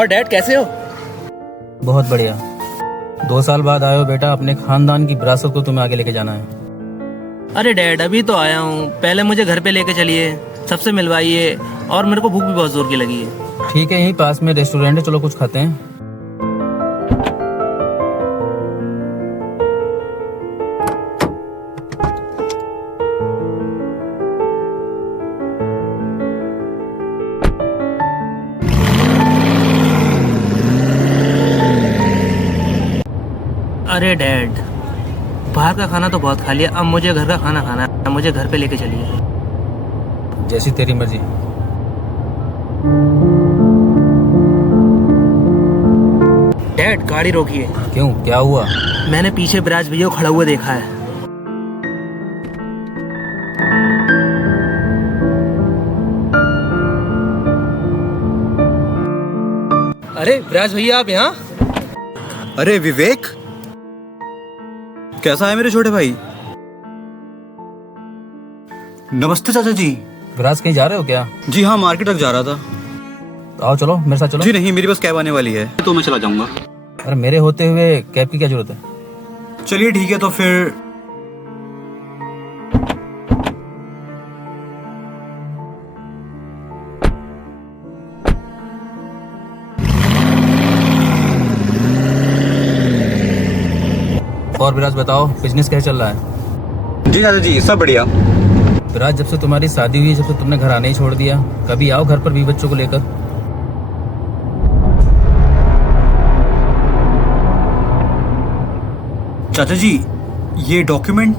और डैड कैसे हो? बहुत बढ़िया। 2 साल बाद आए हो बेटा, अपने खानदान की विरासत को तुम्हें आगे लेके जाना है। अरे डैड अभी तो आया हूँ, पहले मुझे घर पे लेके चलिए, सबसे मिलवाइए, और मेरे को भूख भी बहुत जोर की लगी है। ठीक है, यहीं पास में रेस्टोरेंट है, चलो कुछ खाते हैं। अरे डैड, बाहर का खाना तो बहुत खा लिया, अब मुझे घर का खाना खाना है, मुझे घर पे लेके चलिए। जैसी तेरी मर्जी। डैड गाड़ी रोकिए। क्यों, क्या हुआ? मैंने पीछे विराज भैया को खड़ा हुआ देखा है। अरे विराज भैया, आप यहाँ? अरे विवेक, कैसा है मेरे छोटे भाई? नमस्ते चाचा जी। विराज कहीं जा रहे हो क्या? जी हाँ, मार्केट तक जा रहा था। तो आओ, चलो मेरे साथ चलो। जी नहीं, मेरी बस कैब आने वाली है तो मैं चला जाऊंगा। अरे मेरे होते हुए कैब की क्या जरूरत है? चलिए ठीक है, तो फिर और विराज बताओ, बिजनेस कैसे चल रहा है? जी चाचा जी, सब बढ़िया। विराज, जब से तुम्हारी शादी हुई, जब से तुमने घर आने ही छोड़ दिया, कभी आओ घर पर भी बच्चों को लेकर। चाचा जी, ये डॉक्यूमेंट?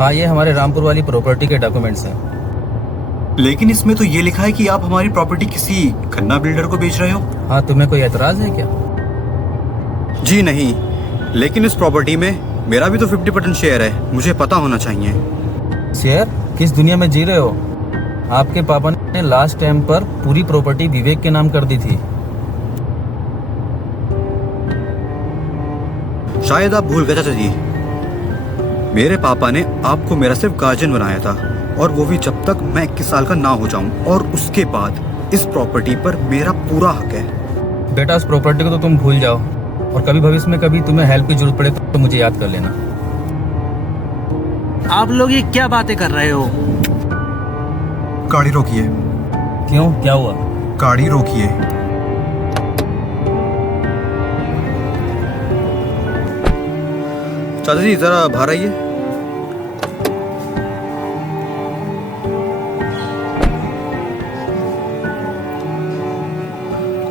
हाँ, ये हमारे रामपुर वाली प्रॉपर्टी के डॉक्यूमेंट्स हैं। लेकिन इसमें तो ये लिखा है कि आप हमारी प्रॉपर्टी किसी खन्ना बिल्डर को बेच रहे हो। हाँ, तुम्हें कोई एतराज है क्या? जी नहीं, लेकिन इस प्रॉपर्टी में मेरा भी तो 50% शेयर है, मुझे पता होना चाहिए। शेयर? किस दुनिया में जी रहे हो? आपके पापा ने लास्ट टाइम पर पूरी प्रॉपर्टी विवेक के नाम कर दी थी। शायद आप भूल गए चाचा जी, मेरे पापा ने आपको मेरा सिर्फ गार्जियन बनाया था, और वो भी जब तक मैं 21 साल का ना हो जाऊं, और उसके बाद इस प्रॉपर्टी पर मेरा पूरा हक है। बेटा, उस प्रॉपर्टी को तो तुम भूल जाओ, और कभी भविष्य में कभी तुम्हें हेल्प की जरूरत पड़े तो मुझे याद कर लेना। आप लोग ये क्या बातें कर रहे हो? गाड़ी रोकिए। क्यों, क्या हुआ? गाड़ी रोकिए। चाचा जी जरा बाहर आइए।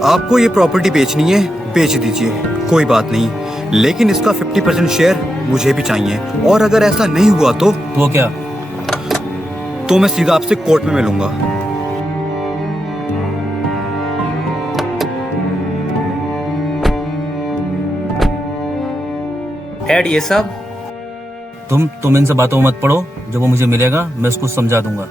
आपको ये प्रॉपर्टी बेचनी है, बेच दीजिए, कोई बात नहीं, लेकिन इसका 50% शेयर मुझे भी चाहिए, और अगर ऐसा नहीं हुआ तो क्या? तो मैं सीधा आपसे कोर्ट में मिलूंगा। डैड ये सब? तुम इन सब बातों में मत पड़ो, जब वो मुझे मिलेगा मैं उसको समझा दूंगा।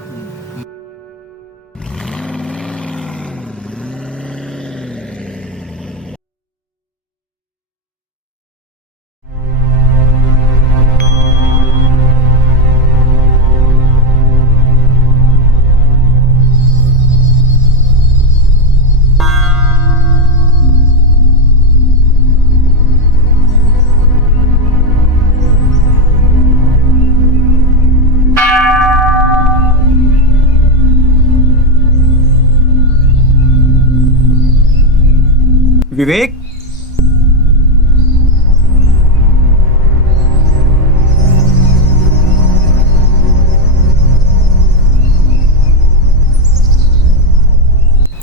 विवेक,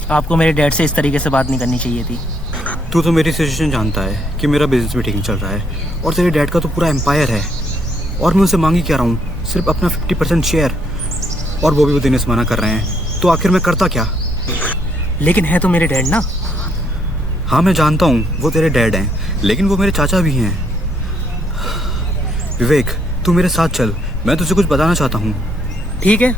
आपको मेरे डैड से इस तरीके से बात नहीं करनी चाहिए थी। तू तो मेरी सिचुएशन जानता है कि मेरा बिजनेस भी ठीक नहीं चल रहा है, और तेरे डैड का तो पूरा एम्पायर है, और मैं उनसे मांगी क्या रहा हूँ, सिर्फ अपना 50% शेयर, और वो भी वो देने से मना कर रहे हैं, तो आखिर मैं करता क्या? लेकिन है तो मेरे डैड ना। हाँ मैं जानता हूँ वो तेरे डैड हैं, लेकिन वो मेरे चाचा भी हैं। विवेक, तू मेरे साथ चल, मैं तुझे कुछ बताना चाहता हूँ। ठीक है।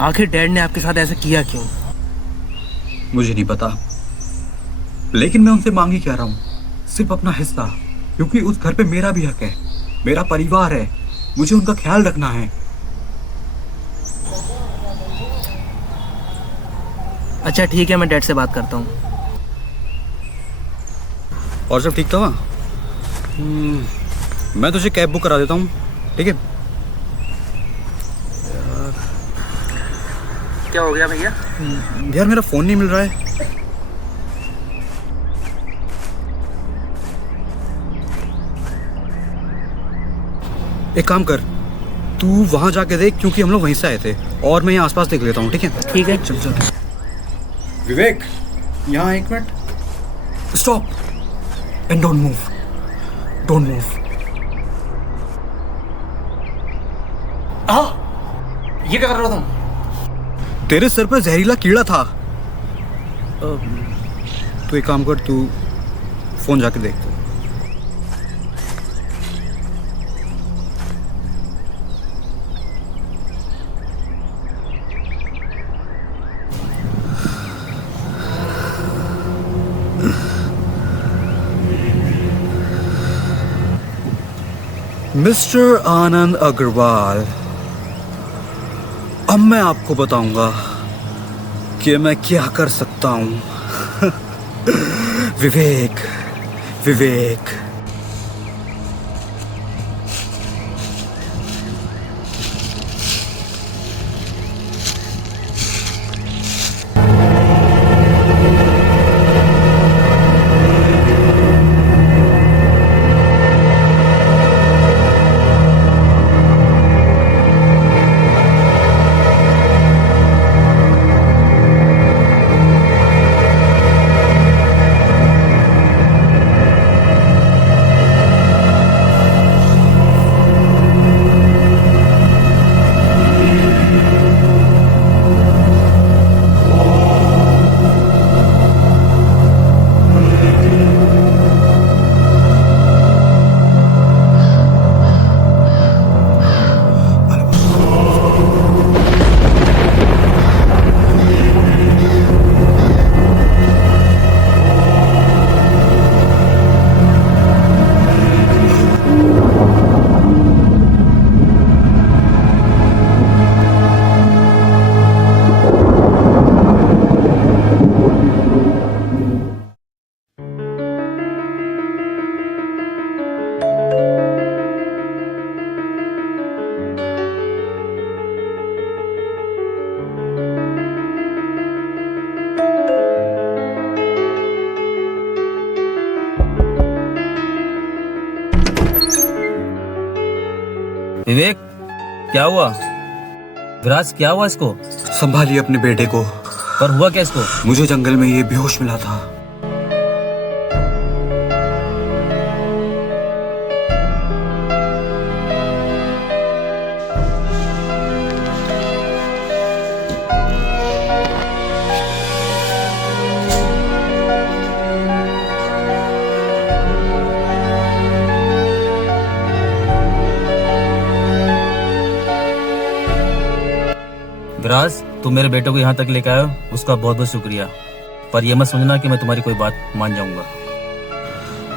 आखिर डैड ने आपके साथ ऐसा किया क्यों? मुझे नहीं पता, लेकिन मैं उनसे मांगी क्या रहा हूँ, सिर्फ अपना हिस्सा, क्योंकि उस घर पे मेरा भी हक है, मेरा परिवार है, मुझे उनका ख्याल रखना है। अच्छा ठीक है, मैं डैड से बात करता हूँ। और सब ठीक था वहाँ? मैं तुझे कैब बुक करा देता हूँ, ठीक है? क्या हो गया भैया? यार मेरा फ़ोन नहीं मिल रहा है। एक काम कर, तू वहाँ जाके देख, क्योंकि हम लोग वहीं से आए थे, और मैं यहाँ आसपास देख लेता हूँ, ठीक है? ठीक है। चल चल। विवेक, यहाँ एक minute. Stop and don't move, don't move. ये क्या कर रहे हो तुम? तेरे सर पर जहरीला कीड़ा था। तू एक काम कर, तू फोन जाके देख। मिस्टर आनंद अग्रवाल, अब मैं आपको बताऊंगा कि मैं क्या कर सकता हूं। विवेक, विवेक। विवेक, क्या हुआ? विराज, क्या हुआ इसको? संभालिए अपने बेटे को। पर हुआ क्या इसको? मुझे जंगल में ये बेहोश मिला था। विराज, तुम मेरे बेटे को यहाँ तक लेकर आए हो, उसका बहुत बहुत शुक्रिया। पर यह मत समझना कि मैं तुम्हारी कोई बात मान जाऊंगा।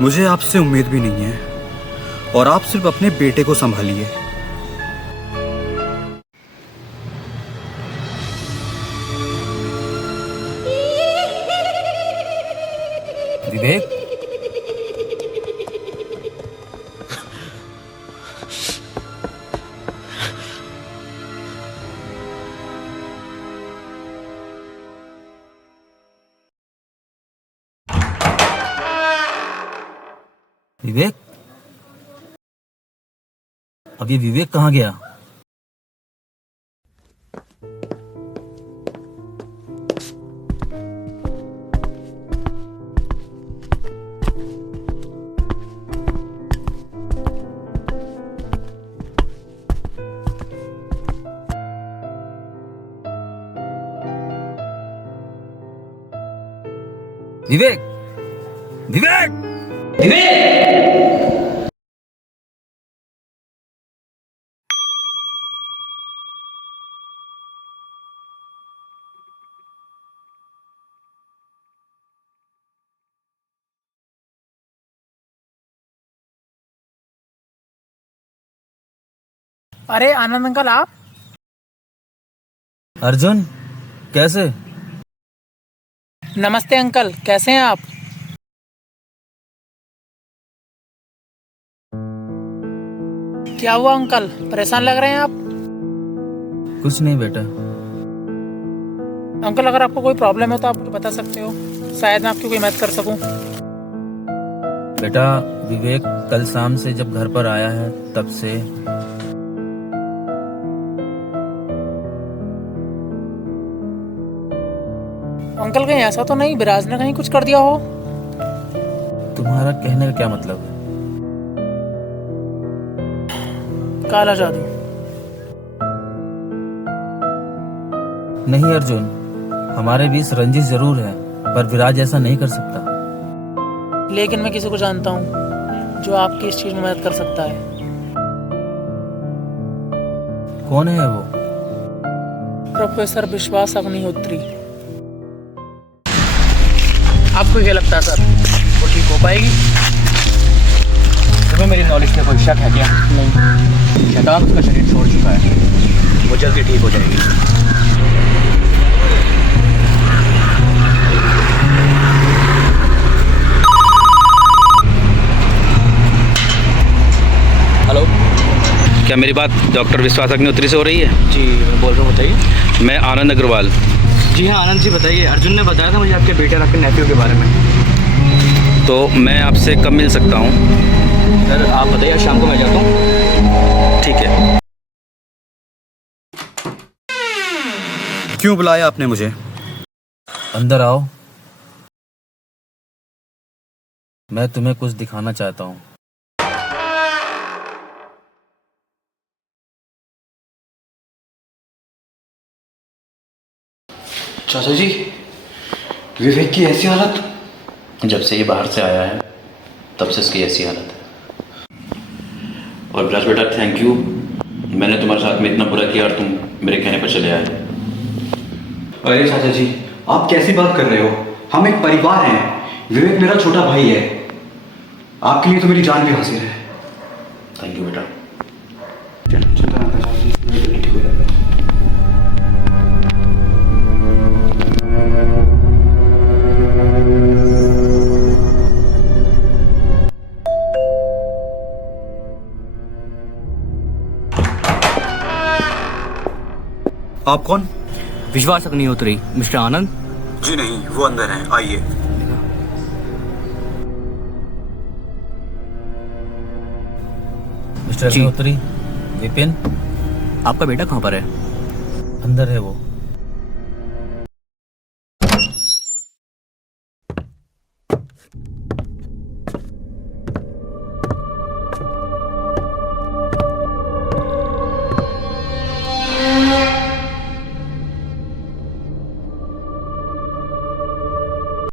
मुझे आपसे उम्मीद भी नहीं है, और आप सिर्फ अपने बेटे को संभालिए। विवेक, विवेक, अब ये विवेक कहाँ गया? विवेक, विवेक, अरे आनंद अंकल, आप? अर्जुन, कैसे? नमस्ते अंकल, कैसे हैं आप? क्या हुआ अंकल, परेशान लग रहे हैं आप? कुछ नहीं बेटा। अंकल अगर आपको कोई प्रॉब्लम है तो आप मुझे बता सकते हो, शायद मैं आपकी कोई मदद कर सकूं। बेटा विवेक कल शाम से जब घर पर आया है तब से अंकल कहीं ऐसा तो नहीं विराज ने कहीं कुछ कर दिया हो? तुम्हारा कहने का क्या मतलब है? काला जादू। नहीं अर्जुन, हमारे बीच रंजिश जरूर है पर विराज ऐसा नहीं कर सकता। लेकिन मैं किसी को जानता हूँ जो आपकी इस चीज में मदद कर सकता है। कौन है वो? प्रोफेसर विश्वास अग्निहोत्री। आपको क्या लगता है सर, वो ठीक हो पाएगी? तुम्हें मेरी नॉलेज पे कोई शक है क्या? नहीं। शैतान उसका शरीर छोड़ चुका है, वो जल्दी ठीक हो जाएगी। हेलो, क्या मेरी बात डॉक्टर विश्वास अग्निहोत्री से हो रही है? जी मैं बोल रहा हूँ, बताइए। मैं आनंद अग्रवाल। जी हाँ आनंद जी बताइए। अर्जुन ने बताया था मुझे आपके बेटे और आपके नेफ्यू के बारे में। तो मैं आपसे कब मिल सकता हूँ? सर आप बताइए, शाम को मैं जाता हूँ। ठीक है। क्यों बुलाया आपने मुझे? अंदर आओ, मैं तुम्हें कुछ दिखाना चाहता हूँ। चाचा जी, विवेक की ऐसी हालत? जब से ये बाहर से आया है तब से इसकी ऐसी हालत है। और विराज बेटा थैंक यू, मैंने तुम्हारे साथ में इतना बुरा किया और तुम मेरे कहने पर चले आए। अरे चाचा जी, आप कैसी बात कर रहे हो? हम एक परिवार हैं। विवेक मेरा छोटा भाई है। आपके लिए तो मेरी जान भी हाजिर है। थैंक यू बेटा। चिंता ना करो चाचा जी, मैं जल्दी ठीक हो जाएगा। आप कौन? विश्वास अग्निहोत्री, मिस्टर आनंद। जी नहीं, वो अंदर हैं, आइए। मिस्टर अग्निहोत्री, विपिन आपका बेटा कहाँ पर है? अंदर है वो।